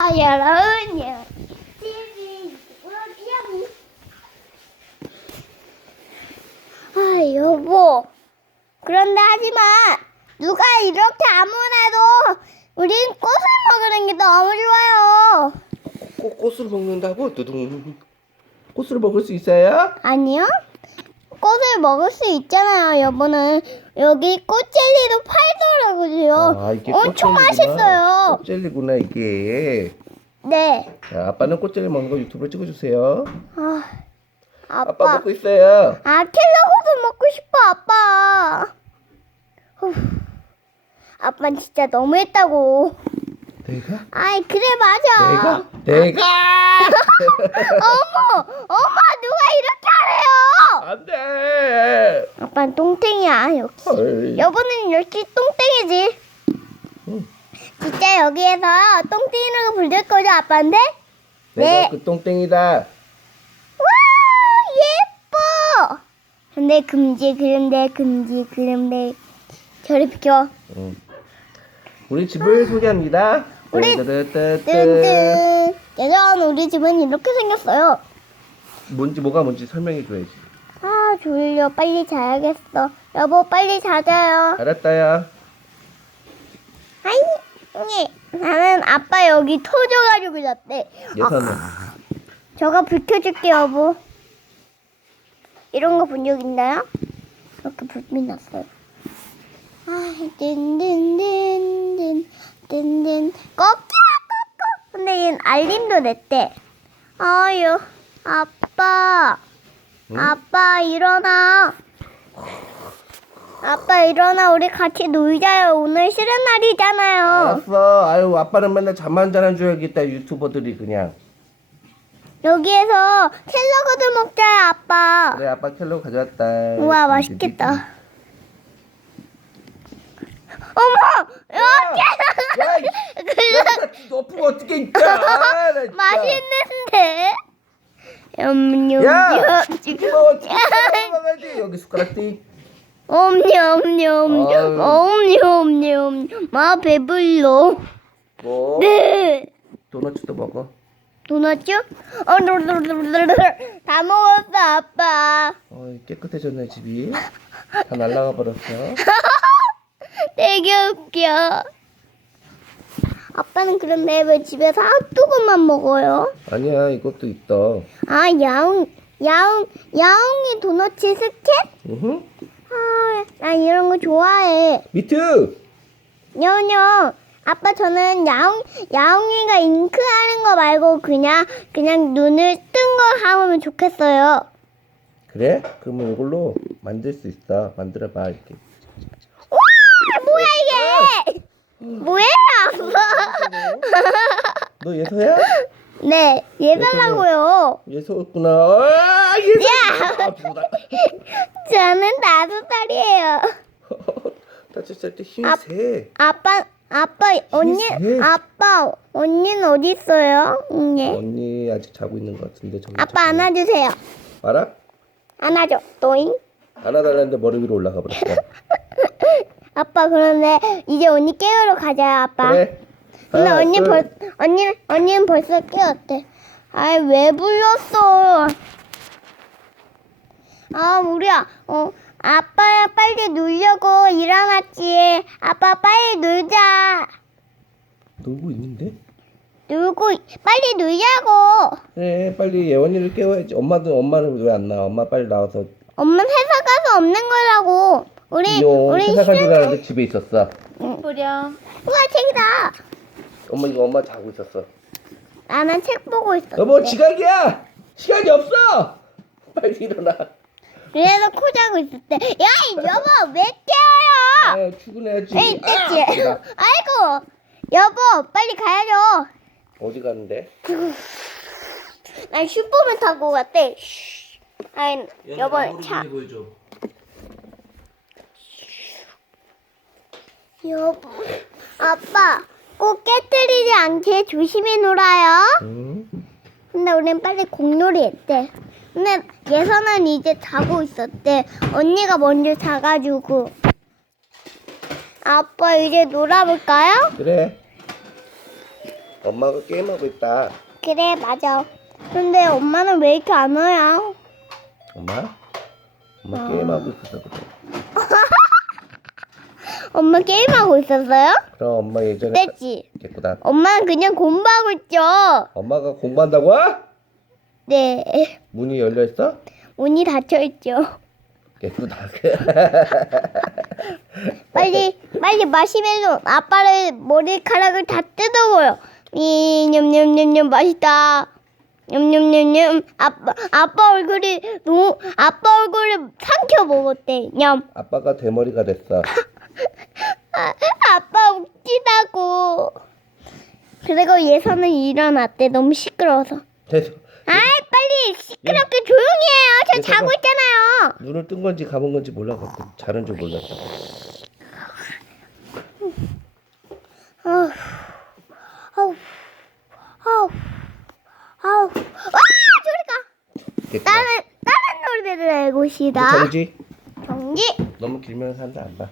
아, 여러분, TV 어디야? 아, 여보. 그런데 하지만 누가 이렇게 아무나도 우린 꽃을 먹으는 게 너무 좋아요. 꽃, 꽃을 먹는다고? 두둥. 꽃을 먹을 수 있어요? 아니요? 꽃을 먹을 수 있잖아요, 여보는. 여기 꽃젤리도 팔더라고요. 아, 이게 엄청 꽃젤리구나. 맛있어요. 꽃젤리구나 이게. 네. 자, 아빠는 꽃젤리 먹는 거 유튜브로 찍어주세요. 아, 아빠, 아빠. 먹고 있어요. 아, 켈러고도 먹고 싶어, 아빠. 후. 아빠 진짜 너무했다고. 내가? 아이, 그래, 맞아. 내가? 내가? 어머, 엄마, 누가 이렇게 하래요? 안 돼. 아빠는 똥땡이야, 역시. 헐. 여보는 역시 똥땡이지. 응. 진짜 여기에서 똥땡이라고 부를 거죠, 아빠한테? 내가 네. 그 똥땡이다. 와, 예뻐. 근데 금지, 그런데 금지, 그런데 저리 비켜. 응. 우리 집을 소개합니다. 우리. 짜잔, 우리 집은 이렇게 생겼어요. 뭔지 뭐가 뭔지 설명해 줘야지. 아, 졸려. 빨리 자야겠어. 여보, 빨리 자자요. 알았다야. 예. 나는 아빠 여기 터져가지고 잤대. 예선은. 저가 불 켜줄게, 여보. 이런 거 본 적 있나요? 이렇게 불이 났어요. 아, 든든. 꺾야, 꺾어. 근데 얘는 알림도 냈대. 아유, 아빠. 응? 아빠, 일어나. 아빠, 일어나. 우리 같이 놀자요. 오늘 쉬는 날이잖아요. 알았어. 아유 아빠는 맨날 잠만 자는 줄 알겠다 유튜버들이 그냥. 여기에서 캘러그들 먹자요, 아빠. 그래 아빠 켈로 가져왔다. 우와, 맛있겠다. 어머! 야, 야, 이- 야, 높으면 어떻게? 아, 나 진짜. 맛있는데? 냠냠. 야, 지금 어떻게 먹어야지? 여기 숟가락 띠. 엄냠냠. 아유. 엄냠냠. 마 배불러. 뭐? 네. 도넛도 먹어. 도넛죠? 어, 다 먹었어, 아빠. 어, 깨끗해졌네 집이. 다 날라가 버렸어. 되게 웃겨. 아빠는 그런데 왜 집에서 핫도그만 먹어요? 아니야 이것도 있다. 아, 야옹, 야옹, 야옹이 도넛 스켓? 으흠. 아, 난 이런 거 좋아해. 미트. 녀녀, 아빠 저는 야옹, 야옹이가 잉크하는 거 말고 그냥, 그냥 눈을 뜬 거 하면 좋겠어요. 그래? 그러면 이걸로 만들 수 있어. 만들어 봐 이렇게. 와, 뭐야 이게? 뭐예요, 아빠? 너 예서야? 네, 예사라고요. 예서였구나. 아, 예서. 야! 아. 저는 다섯 살이에요. 다쳤을 때 힘이 아, 세. 아빠, 아빠, 언니, 세. 아빠, 언니는 어디 있어요? 네. 언니 아직 자고 있는 것 같은데. 아빠 저기. 안아주세요. 알아? 안아줘. 또잉. 안아달라는데 머리 위로 올라가 버렸어. 아빠 그런데 이제 언니 깨우러 가자요, 아빠. 그래. 근데 하나, 언니 둘. 벌, 언니, 언니는 벌써 깨웠대. 아이 왜 불렀어? 아 우리야, 어 아빠야 빨리 놀려고 일어났지. 아빠 빨리 놀자. 놀고 있는데? 놀고 빨리 놀자고. 그래 빨리 예원이를 깨워야지. 엄마도 엄마는 왜 안 나와? 엄마 빨리 나와서. 엄마는 회사 가서 없는 거라고. 우리 이용 우리 간줄 쉬는. 알았는데 집에 있었어. 보렴. 우와 책이다. 엄마 이거 엄마 자고 있었어. 나는 책 보고 있었어. 여보 지각이야. 시간이 없어. 빨리 일어나. 그래서 코 자고 있었대. 야, 이 여보 왜 깨워요? 아, 출근해야지. 에이, 됐지. 아, 나 아이고, 여보, 빨리 가야죠. 어디 가는데? 난 슈퍼맨 타고 갔대. 쉬. 아이, 여보, 차. 보여줘. 여보, 아빠, 꼭 깨뜨리지 않게 조심히 놀아요. 응. 근데 우린 빨리 공놀이 했대. 근데 예선은 이제 자고 있었대. 언니가 먼저 자가지고. 아빠 이제 놀아볼까요? 그래. 엄마가 게임하고 있다. 그래 맞아. 근데 엄마는 왜 이렇게 안 와요? 엄마? 엄마 아. 게임하고 있었어. 그래. 엄마 게임하고 있었어요? 그럼 엄마 예전에 떼지. 됐구나. 엄마는 그냥 공부하고 있죠. 엄마가 공부한다고? 네. 문이 열려 있어? 문이 닫혀 있죠. 깨끗다. 빨리 빨리 마시멜로 아빠를 머리카락을 다 뜯어버려. 이 냠냠냠냠 맛있다. 냠냠냠냠 아빠 아빠 얼굴이 너무 아빠 얼굴을 삼켜 먹었대. 냠. 아빠가 대머리가 됐어. 아, 아빠 웃기다고. 그리고 예선은 일어났대. 너무 시끄러워서. 됐어. 아이 빨리 시끄럽게 조용히 해요. 저 예선아. 자고 있잖아요. 눈을 뜬 건지 감은 건지 몰라갖고 자는 줄 몰랐어. 아우, 아우, 아우, 아우. 와, 저리 가. 됐구나. 다른 다른 노래를 알고 싶다. 정지? 경기. 너무 길면 사람들 안 봐. 네.